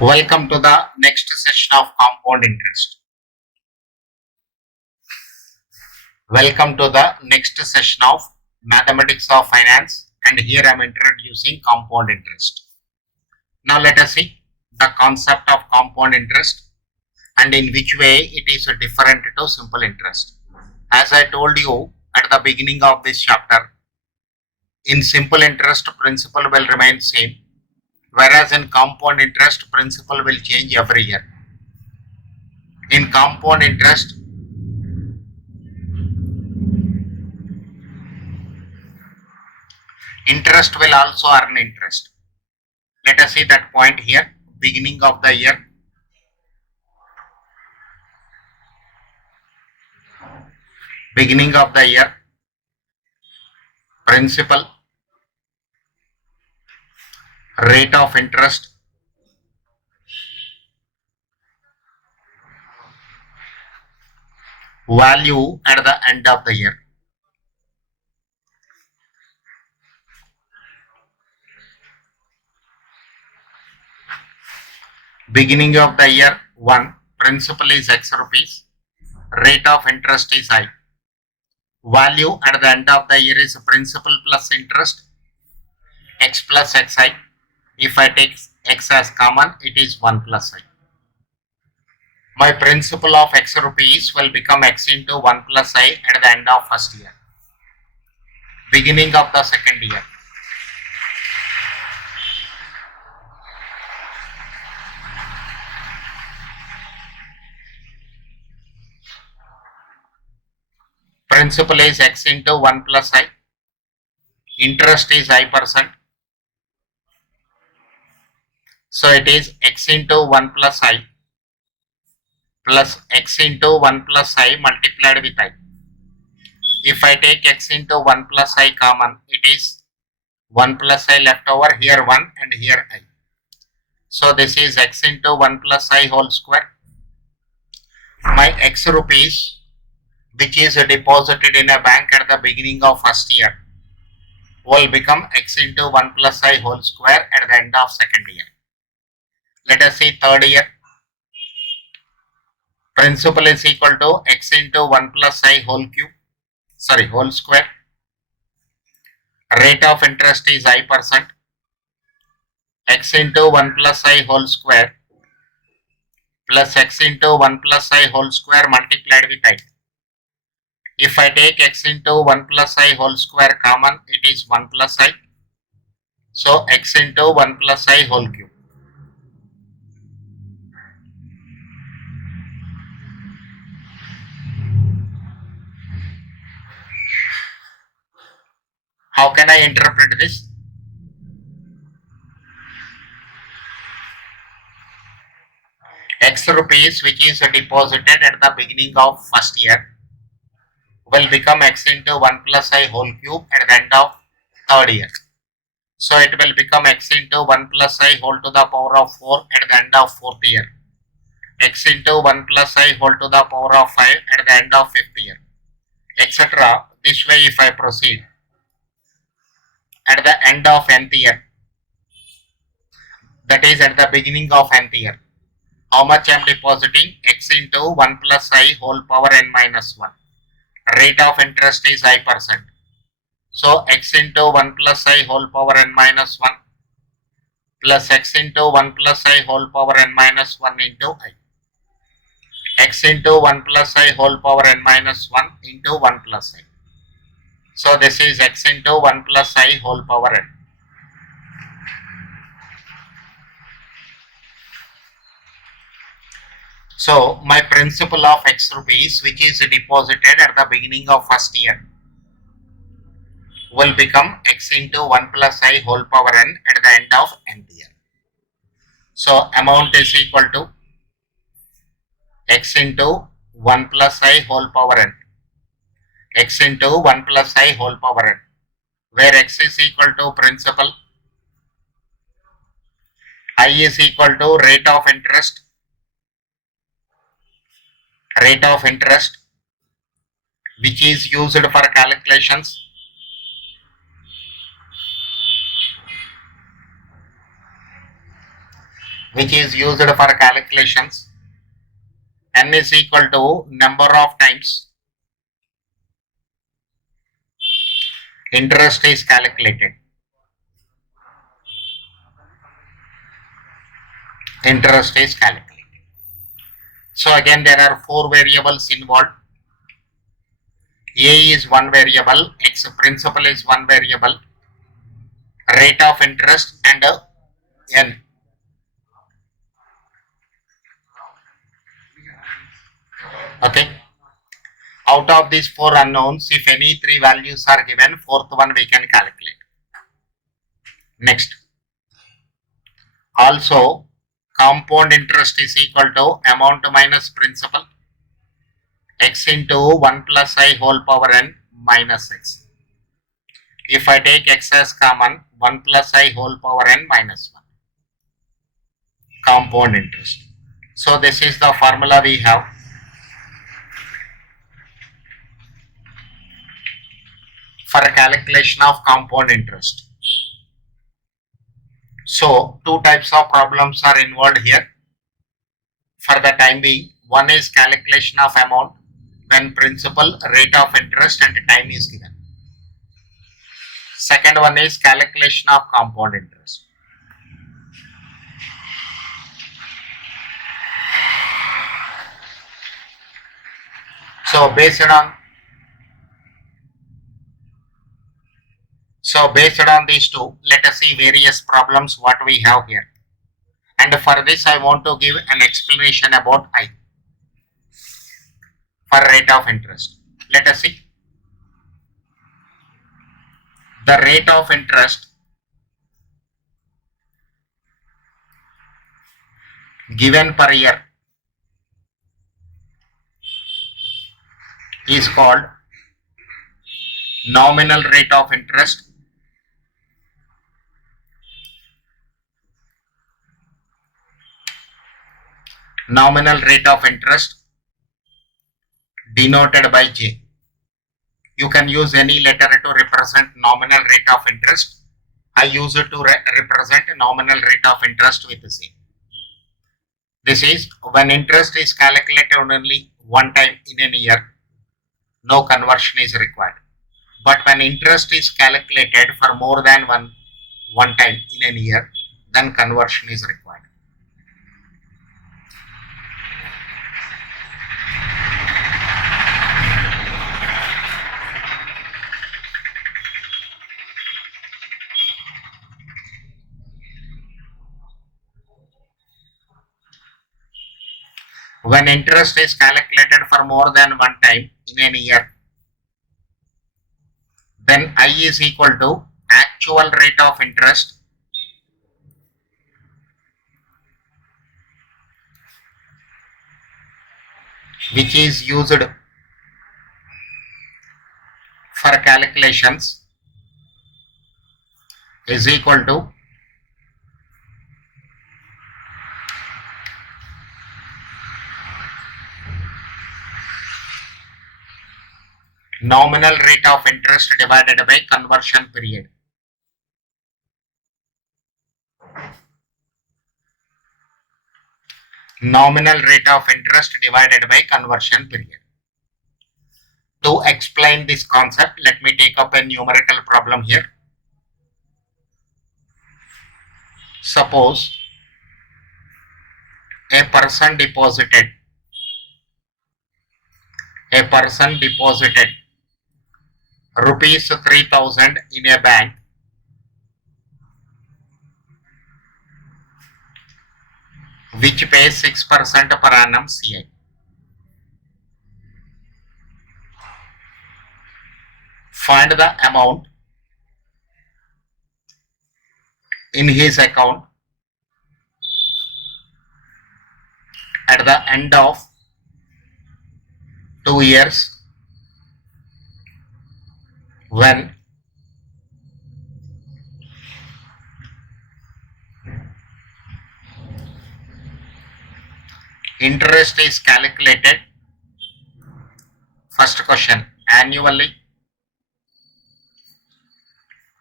Welcome to the next session of compound interest. Welcome to the next session of mathematics of finance, and here I am introducing compound interest. Now let us see the concept of compound interest and in which way it is different to simple interest. As I told you at the beginning of this chapter, in simple interest principle will remain same, whereas in compound interest principle will change every year. In compound interest, interest will also earn interest. Let us see that point here. Beginning of the year, principal, rate of interest, value at the end of the year. Beginning of the year 1, principal is X rupees, rate of interest is I. Value at the end of the year is principal plus interest, X plus Xi. If I take X as common, it is 1 plus I. My principal of X rupees will become X into 1 plus I at the end of first year. Beginning of the second year. Principal is X into 1 plus I. Interest is I%. So it is X into 1 plus I plus X into 1 plus I multiplied with I. If I take X into 1 plus I common, it is 1 plus I left over, here 1 and here I. So this is X into 1 plus I whole square. My X rupees, which is deposited in a bank at the beginning of first year, will become X into 1 plus I whole square at the end of second year. Let us see third year. Principal is equal to X into 1 plus I whole square. Rate of interest is I%. X into 1 plus I whole square plus X into 1 plus I whole square multiplied with I. If I take X into 1 plus I whole square common, it is 1 plus I. So X into 1 plus I whole cube. How can I interpret this? X rupees, which is deposited at the beginning of first year, will become X into 1 plus I whole cube at the end of third year. So it will become X into 1 plus I whole to the power of 4 at the end of fourth year. X into 1 plus I whole to the power of 5 at the end of fifth year, etc. This way if I proceed, at the end of nth year, that is at the beginning of nth year, how much I am depositing? X into 1 plus I whole power n minus 1. Rate of interest is I%. So X into 1 plus I whole power n minus 1 plus X into 1 plus I whole power n minus 1 into I. X into 1 plus I whole power n minus 1 into 1 plus I. So this is X into 1 plus I whole power n. So my principal of X rupees, which is deposited at the beginning of first year, will become X into 1 plus I whole power n at the end of nth year. So amount is equal to X into 1 plus I whole power n. X into 1 plus I whole power n, where X is equal to principal, I is equal to rate of interest, which is used for calculations, which is used for calculations. N is equal to number of times interest is calculated. Interest is calculated. So again there are 4 variables involved. A is one variable, X principal is one variable, rate of interest and N. Okay. Out of these 4 unknowns, if any 3 values are given, fourth one we can calculate. Next. Also, compound interest is equal to amount minus principal, x into 1 plus I whole power n minus x. If I take x as common, 1 plus I whole power n minus 1. Compound interest. So this is the formula we have. For a calculation of compound interest. So, 2 types of problems are involved here. For the time being, one is calculation of amount when principal, rate of interest and time is given. Second one is calculation of compound interest. So, based on these two, let us see various problems what we have here. And for this, I want to give an explanation about I for rate of interest. Let us see. The rate of interest given per year is called nominal rate of interest. Nominal rate of interest denoted by J. You can use any letter to represent nominal rate of interest. I use it to represent nominal rate of interest with Z. This is when interest is calculated only one time in a year, no conversion is required. But when interest is calculated for more than one time in a year, then conversion is required. When interest is calculated for more than one time in a year, then I is equal to actual rate of interest which is used for calculations is equal to nominal rate of interest divided by conversion period. Nominal rate of interest divided by conversion period. To explain this concept, let me take up a numerical problem here. Suppose a person deposited rupees 3,000 in a bank which pays 6% per annum CI. Find the amount in his account at the end of 2 years when interest is calculated. First question, annually.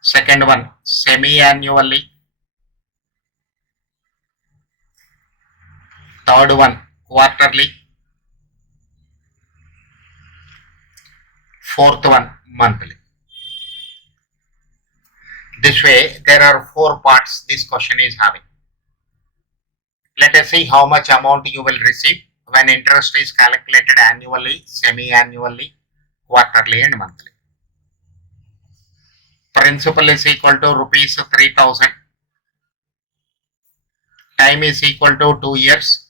Second one, semi-annually. Third one, quarterly. Fourth one, monthly. This way, there are 4 parts this question is having. Let us see how much amount you will receive when interest is calculated annually, semi-annually, quarterly and monthly. Principal is equal to rupees 3000. Time is equal to 2 years.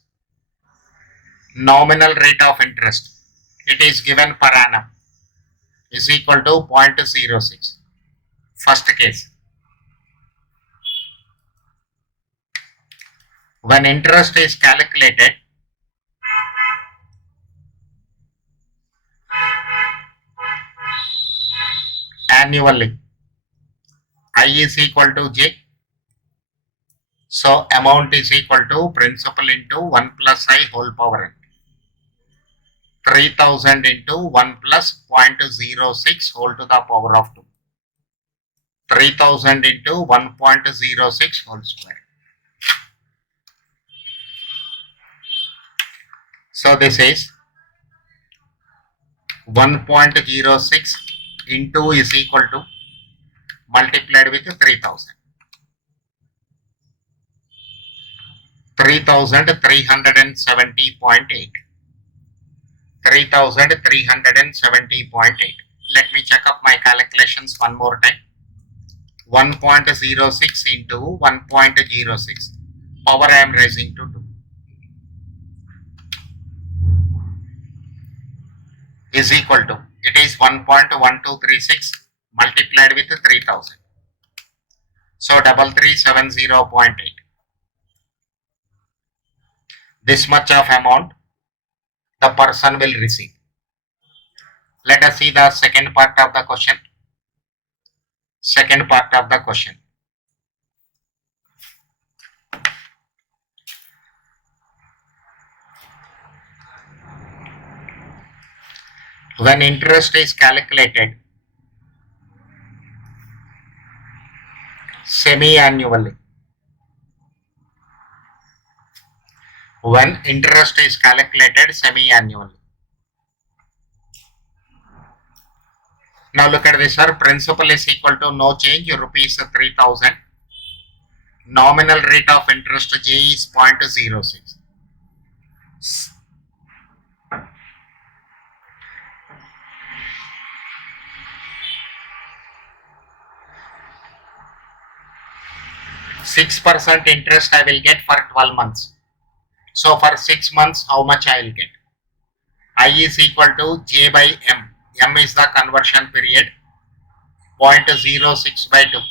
Nominal rate of interest, it is given per annum, is equal to 0.06. First case. When interest is calculated annually, I is equal to J. So amount is equal to principal into 1 plus I whole power n. 3000 into 1 plus 0.06 whole to the power of 2. 3000 into 1.06 whole square. So this is 1.06 into is equal to multiplied with 3000. 3370.8. 3370.8. Let me check up my calculations one more time. 1.06 into 1.06. Power I am raising to 2. Is equal to, it is 1.1236 multiplied with 3000. So 3370.8. This much of amount the person will receive. Let us see the second part of the question. Second part of the question. When interest is calculated semi-annually. When interest is calculated semi-annually. Now look at this, sir. Principal is equal to no change, rupees 3000. Nominal rate of interest J is 0.06. %6 interest I will get for 12 months. So for 6 months, how much I will get? I is equal to J by M. M is the conversion period. 0.06 by 2.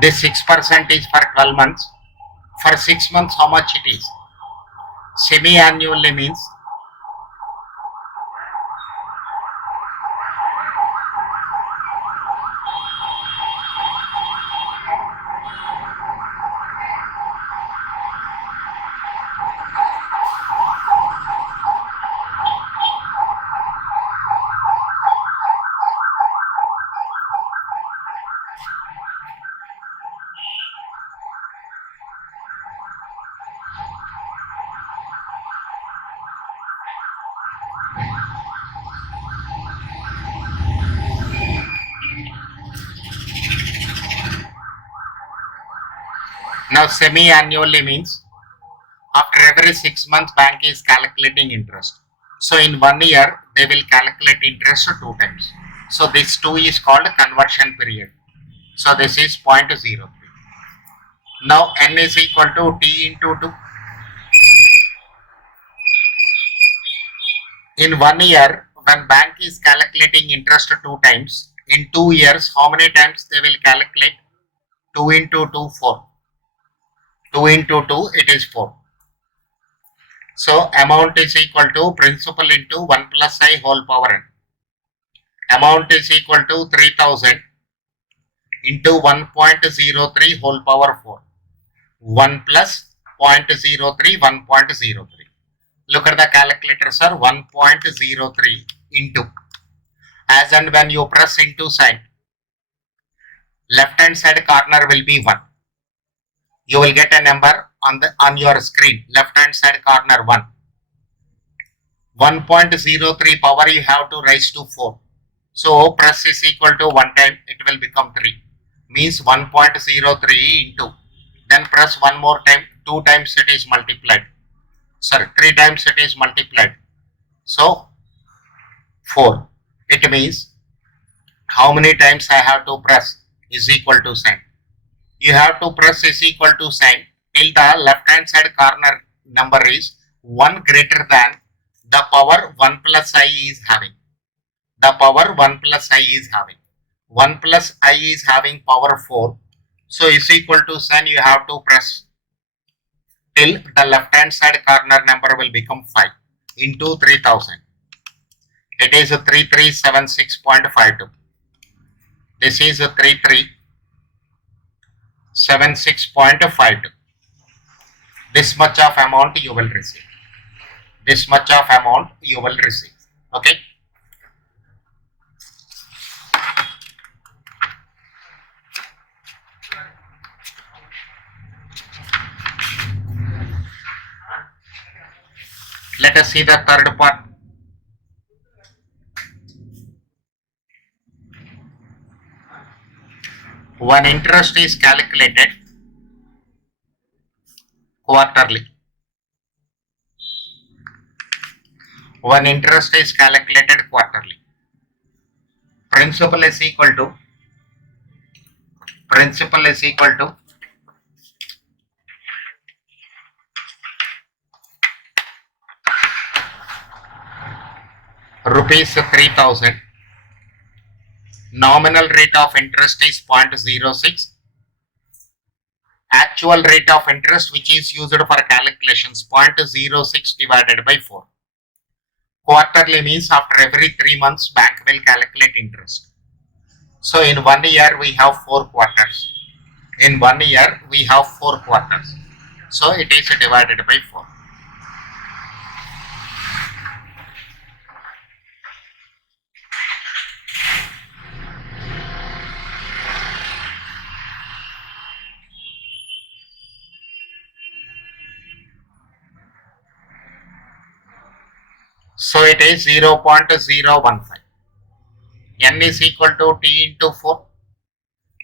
This 6% is for 12 months. For 6 months, how much it is? Semi-annually means now semi-annually means after every 6 months bank is calculating interest. So in 1 year they will calculate interest 2 times. So this 2 is called conversion period. So this is 0.03. Now n is equal to t into 2. In 1 year when bank is calculating interest 2 times, in 2 years how many times they will calculate? 2 into 2, 4. 2 into 2, it is 4. So amount is equal to principal into 1 plus I whole power n. Amount is equal to 3000 into 1.03 whole power 4. 1 plus 0.03, 1.03. Look at the calculator, sir. 1.03 into. As and when you press into sign, left hand side corner will be 1. You will get a number on your screen. Left hand side corner 1. 1.03 power you have to raise to 4. So press is equal to 1 time, it will become 3. Means 1.03 into. Then press one more time, 2 times it is multiplied. Sorry, 3 times it is multiplied. So 4. It means how many times I have to press is equal to sign. You have to press is equal to sign till the left hand side corner number is 1 greater than the power 1 plus I is having. The power 1 plus I is having. 1 plus I is having power 4. So is equal to sign, you have to press till the left hand side corner number will become 5 into 3000. It is 3376.52. This is 3376.52. This much of amount you will receive. This much of amount you will receive. Okay. Let us see the third part. When interest is calculated quarterly. When interest is calculated quarterly. Principal is equal to rupees 3000. Nominal rate of interest is 0.06. Actual rate of interest which is used for calculations 0.06 divided by 4. Quarterly means after every 3 months bank will calculate interest. So in 1 year we have 4 quarters. In 1 year we have 4 quarters. So it is divided by 4. So it is 0.015. N is equal to T into 4.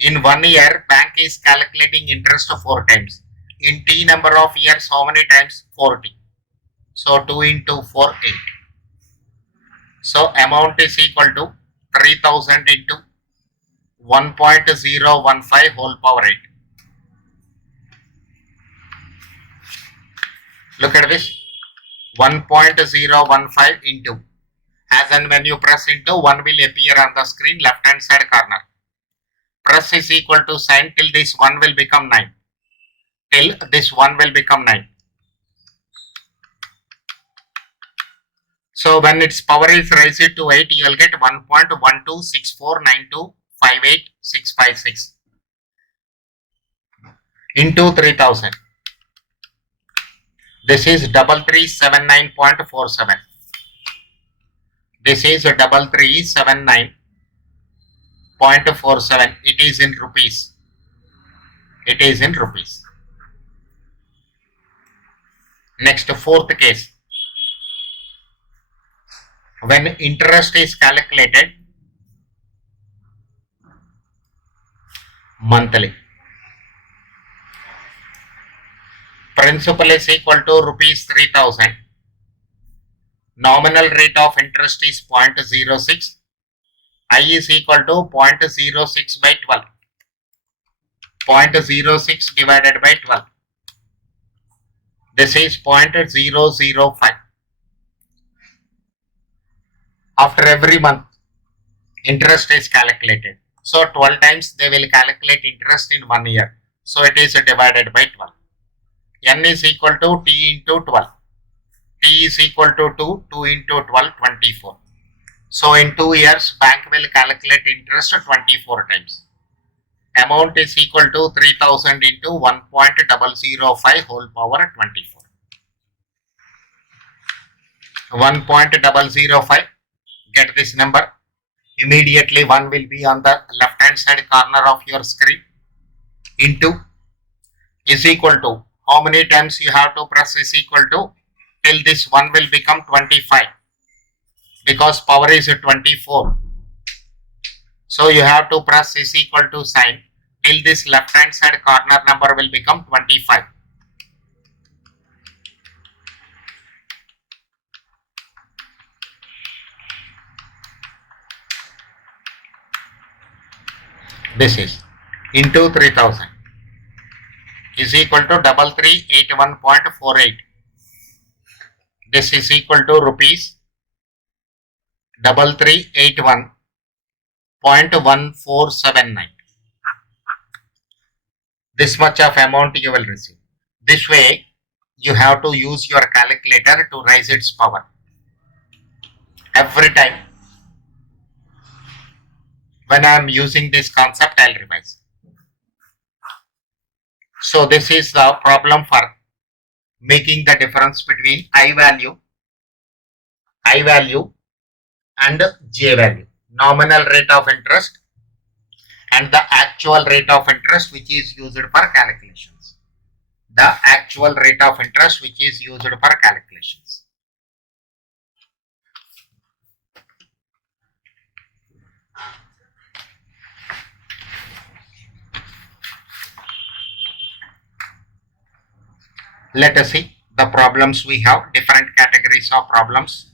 In 1 year, bank is calculating interest 4 times. In T number of years, how many times? 40. So 2 into 4, 8. So amount is equal to 3000 into 1.015 whole power 8. Look at this. 1.015 into. As and when you press into, 1 will appear on the screen left hand side corner. Press is equal to sign till this 1 will become 9. Till this 1 will become 9. So when its power is raised to 8, you will get 1.12649258656 into 3000. This is 3379.47. This is 3379.47. It is in rupees. It is in rupees. Next, fourth case. When interest is calculated monthly, principal is equal to rupees 3000. Nominal rate of interest is 0.06. I is equal to 0.06 by 12. 0.06 divided by 12. This is 0.005. After every month, interest is calculated. So 12 times they will calculate interest in 1 year. So it is divided by 12. N is equal to T into 12. T is equal to 2, 2 into 12, 24. So in 2 years, bank will calculate interest 24 times. Amount is equal to 3000 into 1.005 whole power 24. 1.005, get this number. Immediately 1 will be on the left hand side corner of your screen. Into is equal to, how many times you have to press is equal to, till this 1 will become 25. Because power is 24. So you have to press is equal to sign till this left hand side corner number will become 25. This is into 3000 is equal to 3381.48. This is equal to rupees 3381.1479. This much of amount you will receive. This way you have to use your calculator to raise its power. Every time when I am using this concept, I will revise. So this is the problem for making the difference between I value and J value. Nominal rate of interest and the actual rate of interest which is used for calculations. The actual rate of interest which is used for calculations. Let us see the problems we have, different categories of problems.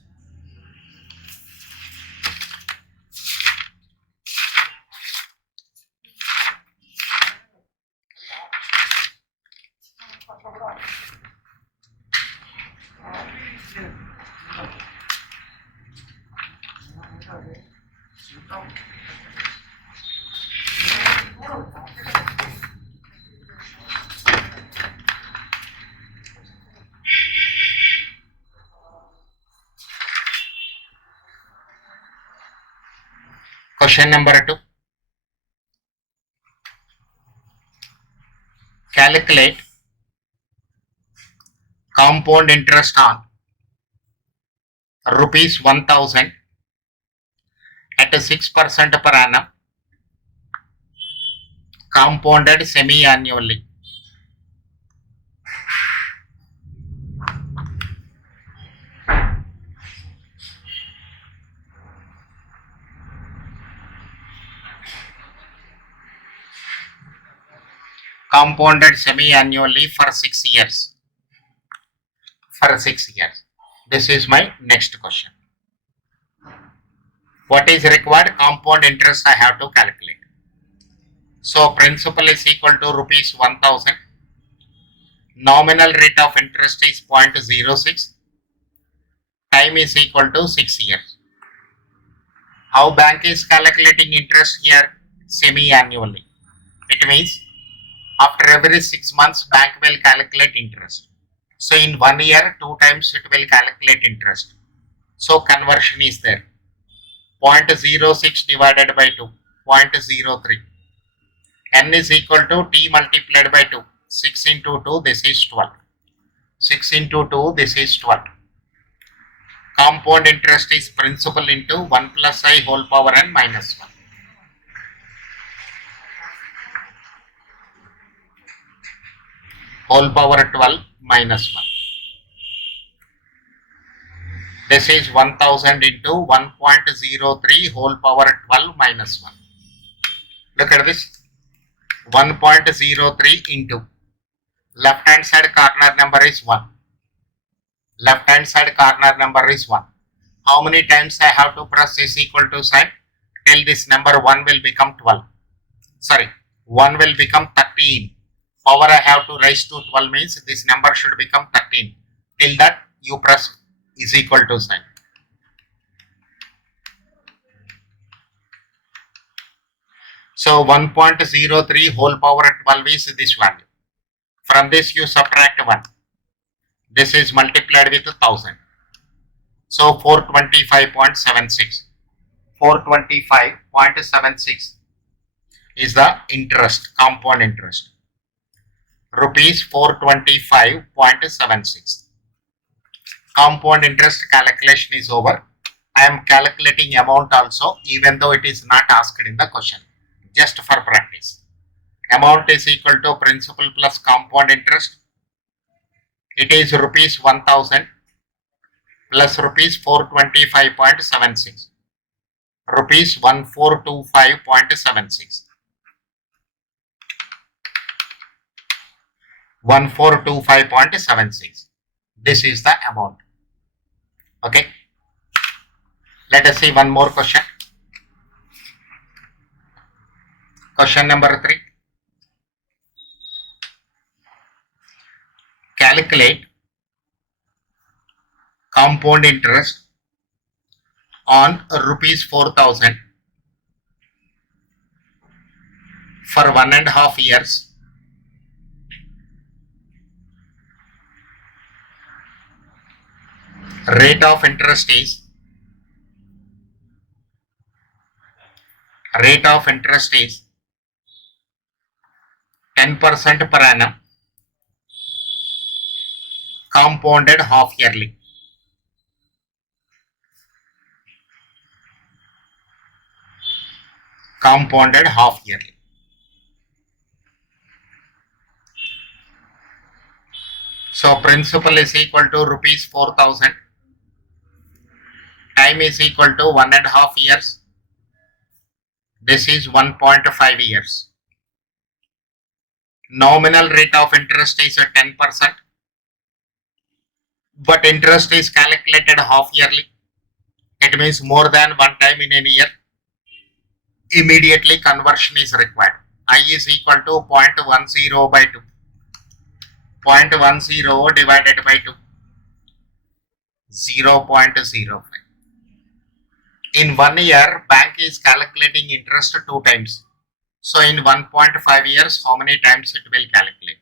Question number 2. Calculate compound interest on rupees 1000 at 6% per annum, compounded semi-annually. Compounded semi-annually for 6 years. For 6 years. This is my next question. What is required compound interest I have to calculate? So principal is equal to rupees 1000. Nominal rate of interest is 0.06. Time is equal to 6 years. How bank is calculating interest here? Semi-annually. It means after every 6 months bank will calculate interest. So in 1 year 2 times it will calculate interest. So conversion is there. 0.06 divided by 2, 0.03. N is equal to T multiplied by 2. 6 into 2, this is 12. 6 into 2, this is 12. Compound interest is principal into 1 plus I whole power n minus 1. Whole power 12 minus 1. This is 1000 into 1.03 whole power 12 minus 1. Look at this. 1.03 into left hand side corner number is 1. Left hand side corner number is 1. How many times I have to press is equal to sign till this number 1 will become 12. Sorry, 1 will become 13. Power I have to raise to 12 means this number should become 13. Till that you press is equal to sign. So 1.03 whole power 12 is this value. From this you subtract 1. This is multiplied with 1000. So 425.76. 425.76 is the interest, compound interest. Rupees 425.76. Compound interest calculation is over. I am calculating amount also, even though it is not asked in the question, just for practice. Amount is equal to principal plus compound interest. It is rupees 1000 plus rupees 425.76. Rupees 1425.76. 1425.76. This is the amount. Okay. Let us see one more question. Question number 3. Calculate compound interest on rupees 4000 for 1.5 years. Rate of interest is 10% per annum, compounded half yearly. Compounded half yearly. So principal is equal to rupees 4000. Time is equal to 1.5 years. This is 1.5 years. Nominal rate of interest is 10%. But interest is calculated half yearly. It means more than one time in a year. Immediately conversion is required. I is equal to 0.10 by 2. 0.10 divided by 2. 0.05. In 1 year, bank is calculating interest 2 times. So in 1.5 years, how many times it will calculate?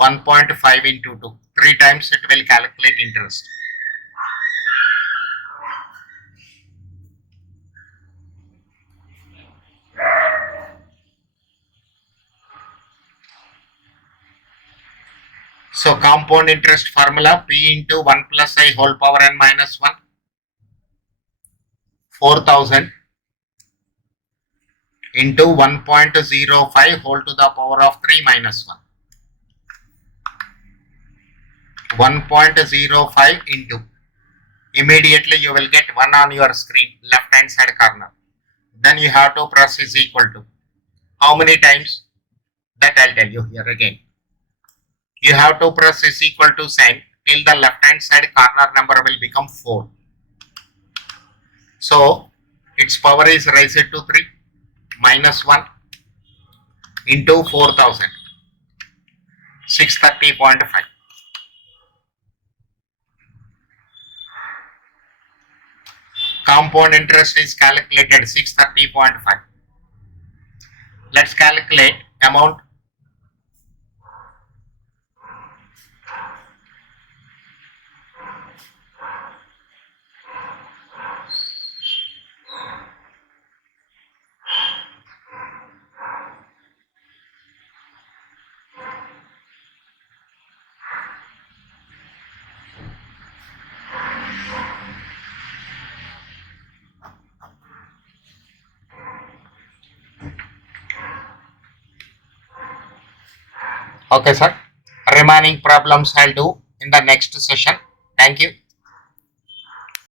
1.5 into 2. 3 times it will calculate interest. So compound interest formula P into 1 plus I whole power n minus 1. 4000 into 1.05 whole to the power of 3 minus 1. 1.05 into, immediately you will get 1 on your screen, left hand side corner. Then you have to press is equal to. How many times? That I'll tell you here again. You have to press is equal to sign till the left hand side corner number will become 4. So its power is raised to 3 minus 1 into 4000, 630.5. Compound interest is calculated 630.5. Let's calculate amount. Okay, sir. Remaining problems I'll do in the next session. Thank you.